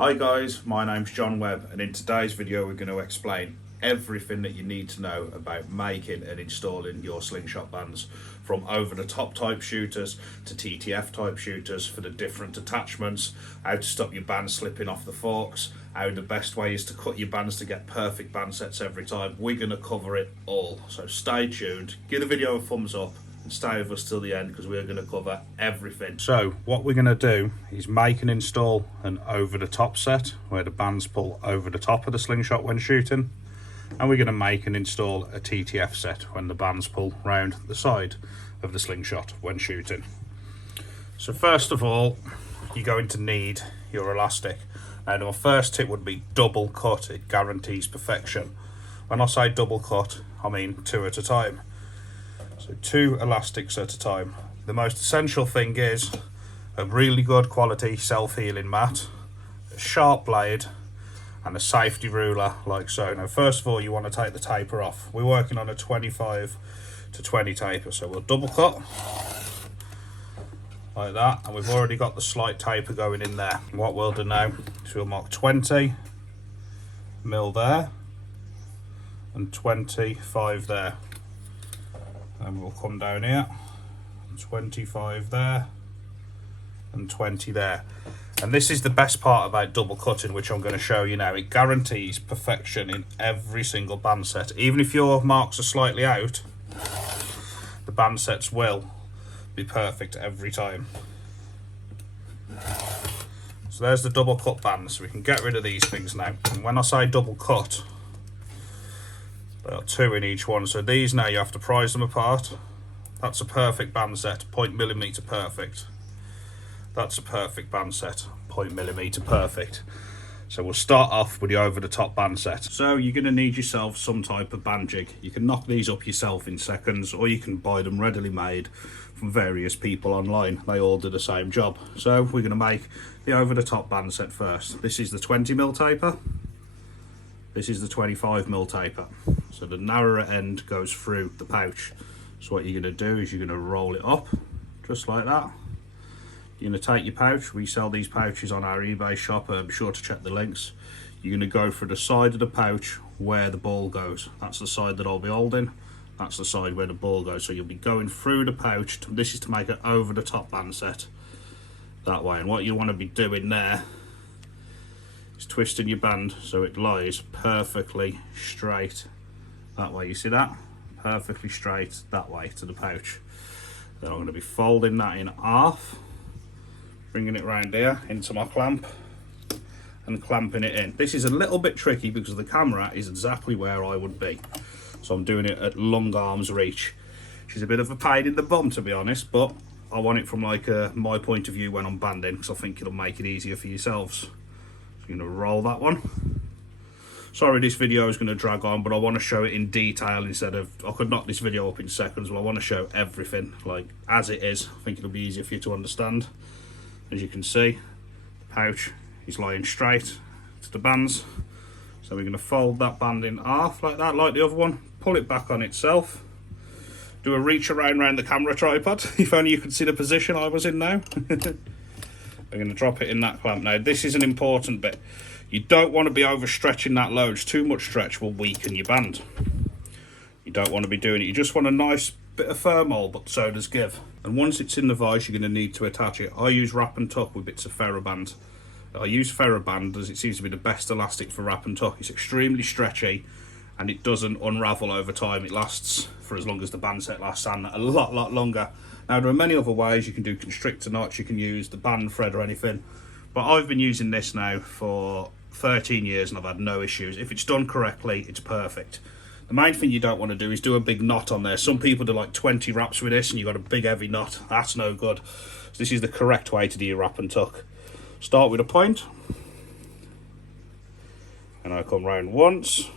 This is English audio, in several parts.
Hi guys, my name's John Webb, and in today's video we're going to explain everything that you need to know about making and installing your slingshot bands, from over-the-top type shooters to TTF type shooters for the different attachments, how to stop your bands slipping off the forks, how the best way is to cut your bands to get perfect band sets every time. We're going to cover it all, so stay tuned, give the video a thumbs up and stay with us till the end because we're going to cover everything. So what we're going to do is make and install an over-the-top set where the bands pull over the top of the slingshot when shooting, and we're going to make and install a TTF set when the bands pull round the side of the slingshot when shooting. So first of all, you're going to need your elastic. Now my first tip would be double cut. It guarantees perfection. When I say double cut, I mean 2 at a time. So 2 elastics at a time. The most essential thing is a really good quality self-healing mat, a sharp blade and a safety ruler like so. Now first of all you want to take the taper off. We're working on a 25 to 20 taper, so we'll double cut like that, and we've already got the slight taper going in there. And what we'll do now is we'll mark 20 mil there and 25 there. And we'll come down here, 25 there and 20 there. And this is the best part about double cutting, which I'm going to show you now. It guarantees perfection in every single band set. Even if your marks are slightly out, the band sets will be perfect every time. So there's the double cut bands. So we can get rid of these things now. And when I say double cut, there are 2 in each one, so these now you have to prise them apart. That's a perfect band set, 0.mm perfect. That's a perfect band set, 0.mm perfect. So we'll start off with the over-the-top band set. So you're going to need yourself some type of band jig. You can knock these up yourself in seconds, or you can buy them readily made from various people online. They all do the same job. So we're going to make the over-the-top band set first. This is the 20mm taper. This is the 25mm taper. So the narrower end goes through the pouch. So what you're going to do is you're going to roll it up, just like that. You're going to take your pouch. We sell these pouches on our eBay shop. Be sure to check the links. You're going to go through the side of the pouch where the ball goes. That's the side that I'll be holding. That's the side where the ball goes. So you'll be going through the pouch. This is to make it over the top band set that way. And what you want to be doing there is twisting your band so it lies perfectly straight that way. You see that? Perfectly straight that way to the pouch. Then I'm going to be folding that in half, bringing it round here into my clamp and clamping it in. This is a little bit tricky because the camera is exactly where I would be, so I'm doing it at long arm's reach. She's a bit of a pain in the bum, to be honest, but I want it from like my point of view when I'm banding, because I think it'll make it easier for yourselves. So I'm going to roll that one. Sorry this video is going to drag on, but I want to show it in detail instead of, I could knock this video up in seconds, but I want to show everything like as it is. I think it'll be easier for you to understand. As you can see, the pouch is lying straight to the bands. So we're going to fold that band in half like that, like the other one, pull it back on itself, do a reach around the camera tripod, if only you could see the position I was in now. We're going to drop it in that clamp. Now this is an important bit. You don't want to be overstretching that load. Too much stretch will weaken your band. You don't want to be doing it. You just want a nice bit of firm hold, but so does give. And once it's in the vise, you're going to need to attach it. I use wrap and tuck with bits of ferroband. I use ferroband as it seems to be the best elastic for wrap and tuck. It's extremely stretchy and it doesn't unravel over time. It lasts for as long as the band set lasts and a lot longer. Now there are many other ways. You can do constrictor knots, you can use the band thread or anything, but I've been using this now for 13 years and I've had no issues. If it's done correctly, it's perfect. The main thing you don't want to do is do a big knot on there. Some people do like 20 wraps with this and you've got a big heavy knot. That's no good. So this is the correct way to do your wrap and tuck. Start with a point, and I come round once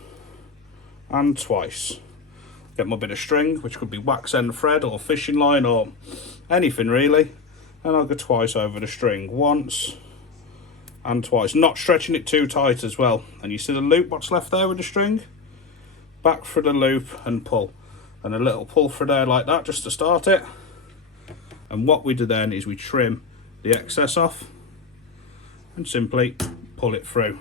and twice. Get my bit of string, which could be wax end thread or fishing line or anything really, and I'll go twice over the string, once and twice, not stretching it too tight as well. And you see the loop, what's left there with the string? Back through the loop and pull, and a little pull through there like that just to start it. And what we do then is we trim the excess off and simply pull it through.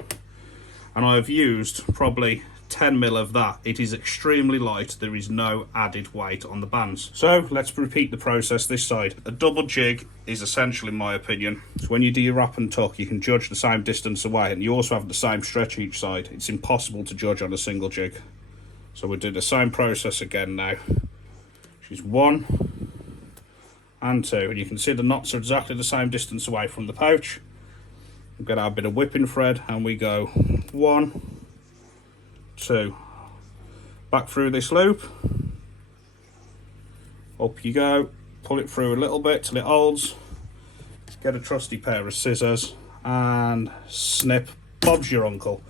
And I have used probably 10 mil of that. It is extremely light. There is no added weight on the bands. So let's repeat the process this side. A double jig is essential, in my opinion. So when you do your wrap and tuck, you can judge the same distance away, and you also have the same stretch each side. It's impossible to judge on a single jig. So we'll do the same process again now. Which is 1 and 2. And you can see the knots are exactly the same distance away from the pouch. We've got our bit of whipping thread, and we go 1, 2, back through this loop, up you go, pull it through a little bit till it holds, get a trusty pair of scissors and snip. Bob's your uncle.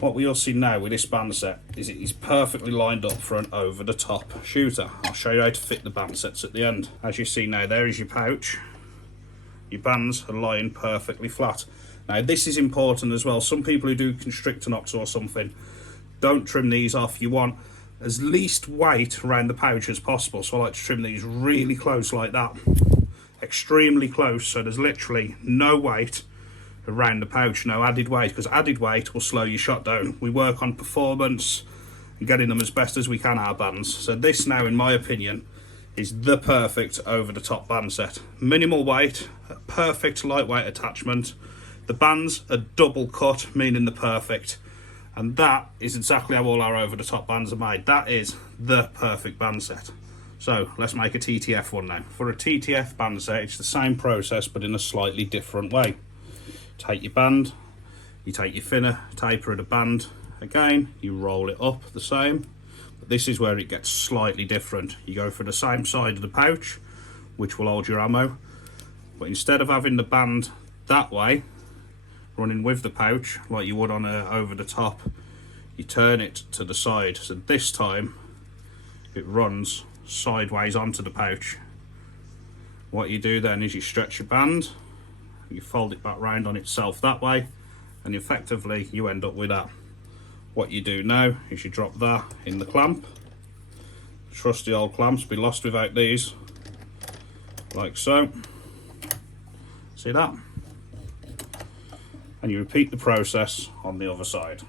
What we'll see now with this band set is it is perfectly lined up for an over the top shooter. I'll show you how to fit the band sets at the end. As you see now, there is your pouch. Your bands are lying perfectly flat. Now this is important as well. Some people who do constrictor knocks or something, don't trim these off. You want as least weight around the pouch as possible. So I like to trim these really close like that. Extremely close, so there's literally no weight around the pouch, no added weight, because added weight will slow your shot down. We work on performance and getting them as best as we can, our bands. So this now, in my opinion, is the perfect over the top band set. Minimal weight, a perfect lightweight attachment. The bands are double cut, meaning the perfect. And that is exactly how all our over the top bands are made. That is the perfect band set. So let's make a TTF one now. For a TTF band set, it's the same process but in a slightly different way. Take your band, you take your thinner taper of the band again, you roll it up the same. But this is where it gets slightly different. You go for the same side of the pouch, which will hold your ammo. But instead of having the band that way, running with the pouch like you would on a over the top, you turn it to the side. So this time it runs sideways onto the pouch. What you do then is you stretch your band, you fold it back round on itself that way, and effectively you end up with that. What you do now is you drop that in the clamp. Trusty old clamps, be lost without these, like so. See that? And you repeat the process on the other side.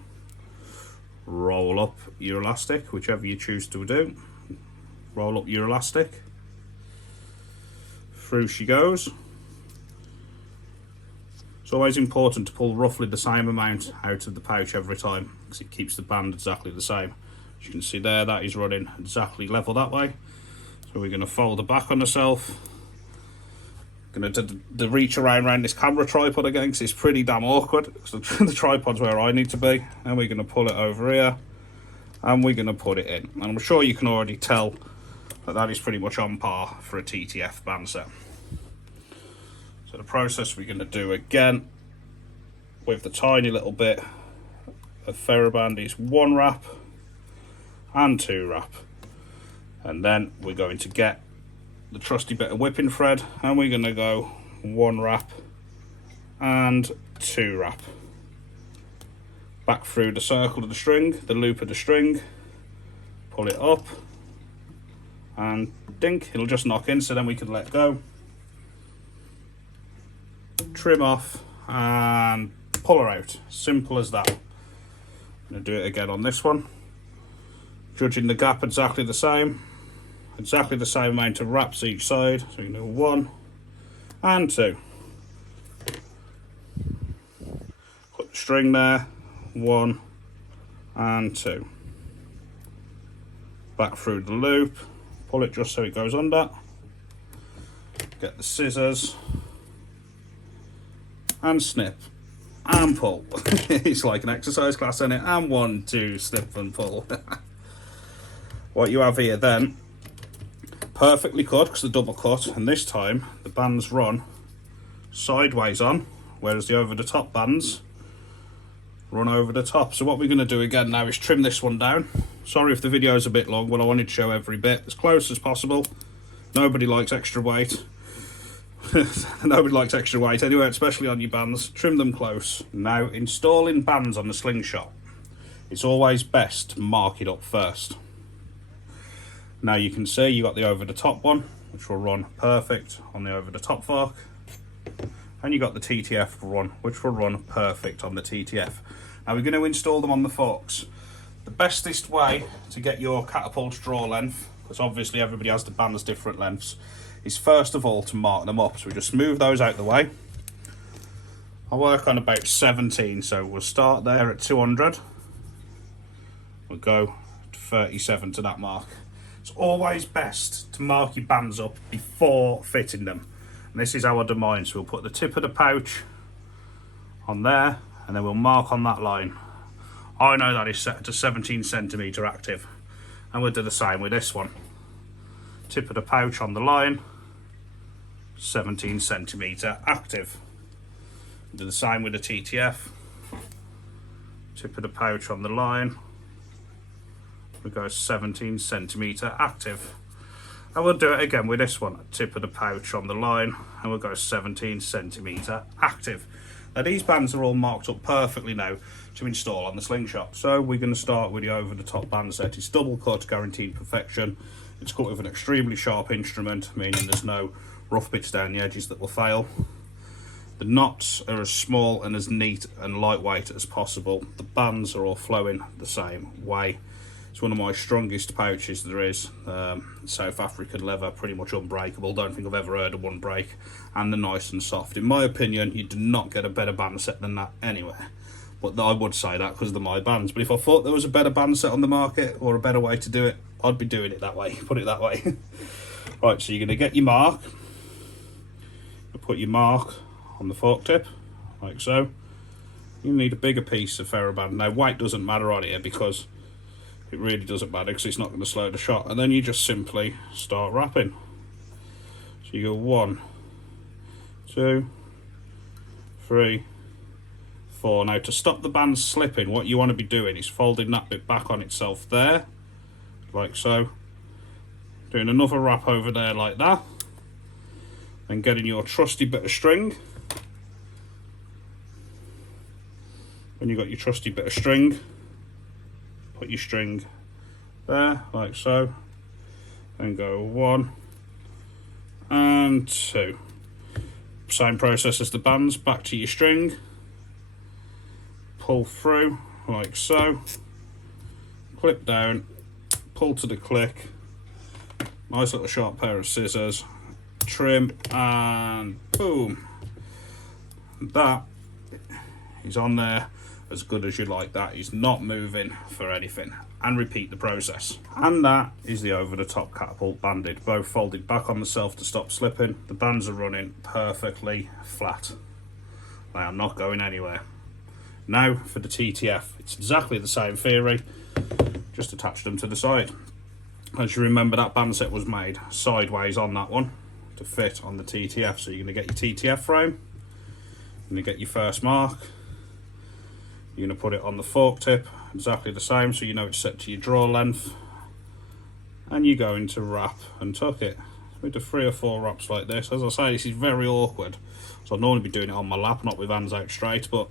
Roll up your elastic, whichever you choose to do. Roll up your elastic. Through she goes. It's always important to pull roughly the same amount out of the pouch every time, because it keeps the band exactly the same. As you can see there, that is running exactly level that way. So we're going to fold the back on herself. Going to do the reach around this camera tripod again, because it's pretty damn awkward. So the tripod's where I need to be. And we're going to pull it over here, and we're going to put it in. And I'm sure you can already tell that that is pretty much on par for a TTF band set. So the process we're going to do again with the tiny little bit of TheraBand is 1 wrap and 2 wrap. And then we're going to get the trusty bit of whipping thread, and we're going to go 1 wrap and 2 wrap. Back through the circle of the string, the loop of the string, pull it up, and dink, it'll just knock in, so then we can let go. Trim off and pull her out. Simple as that. I'm going to do it again on this one. Judging the gap exactly the same amount of wraps each side. So you can do 1 and 2. Put the string there, 1 and 2. Back through the loop, pull it just so it goes under. Get the scissors and snip and pull. It's like an exercise class, isn't it? And 1, 2, snip and pull. What you have here then, perfectly cut because the double cut, and this time the bands run sideways on, whereas the over the top bands run over the top. So what we're going to do again now is trim this one down. Sorry if the video is a bit long, but I wanted to show every bit as close as possible. Nobody likes extra weight. Nobody likes extra weight anyway, especially on your bands. Trim them close. Now, installing bands on the Slingshot, it's always best to mark it up first. Now you can see you got the over the top one, which will run perfect on the over the top fork, and you got the TTF run, which will run perfect on the TTF. Now we're going to install them on the forks. The bestest way to get your Catapult's draw length, because obviously everybody has the bands different lengths, is first of all to mark them up. So we just move those out the way. I work on about 17, so we'll start there at 200. We'll go to 37 to that mark. It's always best to mark your bands up before fitting them. And this is how I do mine. So we'll put the tip of the pouch on there, and then we'll mark on that line. I know that is set to 17 centimetre active, and we'll do the same with this one. Tip of the pouch on the line, 17 centimetre active. We'll do the same with the TTF. Tip of the pouch on the line, we go 17 centimetre active. And we'll do it again with this one. Tip of the pouch on the line, and we'll go 17 centimetre active. Now these bands are all marked up perfectly now to install on the Slingshot. So we're going to start with the over-the-top band set. It's double cut, guaranteed perfection. It's cut with an extremely sharp instrument, meaning there's no rough bits down the edges that will fail. The knots are as small and as neat and lightweight as possible. The bands are all flowing the same way. It's one of my strongest pouches there is. South African leather, pretty much unbreakable. Don't think I've ever heard of one break. And they're nice and soft. In my opinion, you do not get a better band set than that anywhere. But I would say that because they're my bands. But if I thought there was a better band set on the market or a better way to do it, I'd be doing it that way. Put it that way. Right, so you're going to get your mark. You put your mark on the fork tip, like so. You need a bigger piece of ferroband. Now, weight doesn't matter on here because it really doesn't matter because it's not going to slow the shot. And then you just simply start wrapping. So you go 1, 2, 3, 4. Now to stop the band slipping, what you want to be doing is folding that bit back on itself there, like so. Doing another wrap over there like that. And getting your trusty bit of string. When you've got your trusty bit of string, put your string there, like so, and go 1 and 2. Same process as the bands, back to your string, pull through, like so, clip down, pull to the click, nice little sharp pair of scissors, trim, and boom. That is on there as good as you like. That is not moving for anything. And repeat the process. And that is the over-the-top Catapult banded, both folded back on themselves to stop slipping. The bands are running perfectly flat. They are not going anywhere. Now for the TTF, it's exactly the same theory, just attach them to the side. As you remember, that band set was made sideways on that one to fit on the TTF. So you're going to get your TTF frame, you're going to get your first mark, you're going to put it on the fork tip, exactly the same, so you know it's set to your draw length, and you're going to wrap and tuck it. We do 3 or 4 wraps like this. As I say, this is very awkward, so I'd normally be doing it on my lap, not with hands out straight, but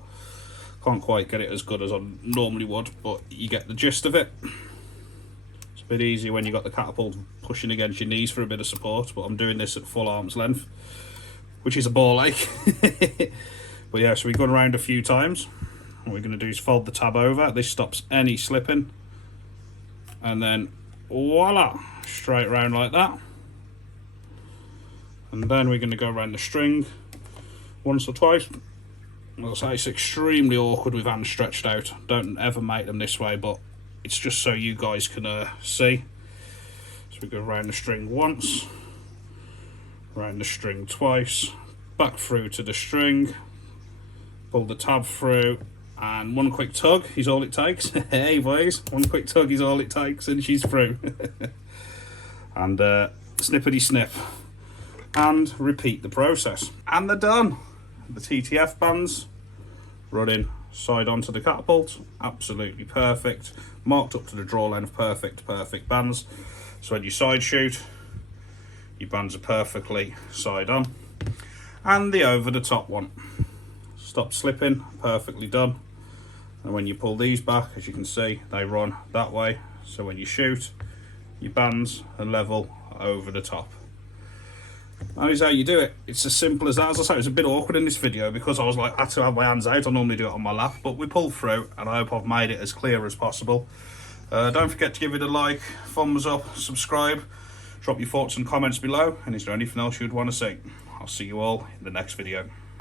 can't quite get it as good as I normally would, but you get the gist of it. It's a bit easier when you've got the Catapult pushing against your knees for a bit of support, but I'm doing this at full arm's length, which is a ball ache. But yeah, so we've gone around a few times. What we're going to do is fold the tab over. This stops any slipping. And then voila, straight round like that. And then we're going to go around the string once or twice. I'll say it's extremely awkward with hands stretched out. Don't ever make them this way, but it's just so you guys can see. So we go around the string once, around the string twice, back through to the string, pull the tab through, and one quick tug is all it takes. Hey boys, one quick tug is all it takes and she's through. And snippety snip. And repeat the process. And they're done. The TTF bands running side onto the Catapult. Absolutely perfect. Marked up to the draw length, perfect bands. So when you side shoot, your bands are perfectly side on. And the over the top one. Stop slipping, perfectly done. And when you pull these back, as you can see, they run that way. So when you shoot, your bands are level over the top. That is how you do it. It's as simple as that. As I say, it was a bit awkward in this video because I was like, I had to have my hands out. I normally do it on my lap, but we pulled through, and I hope I've made it as clear as possible. Don't forget to give it a like, thumbs up, subscribe, drop your thoughts and comments below, and is there anything else you'd want to see? I'll see you all in the next video.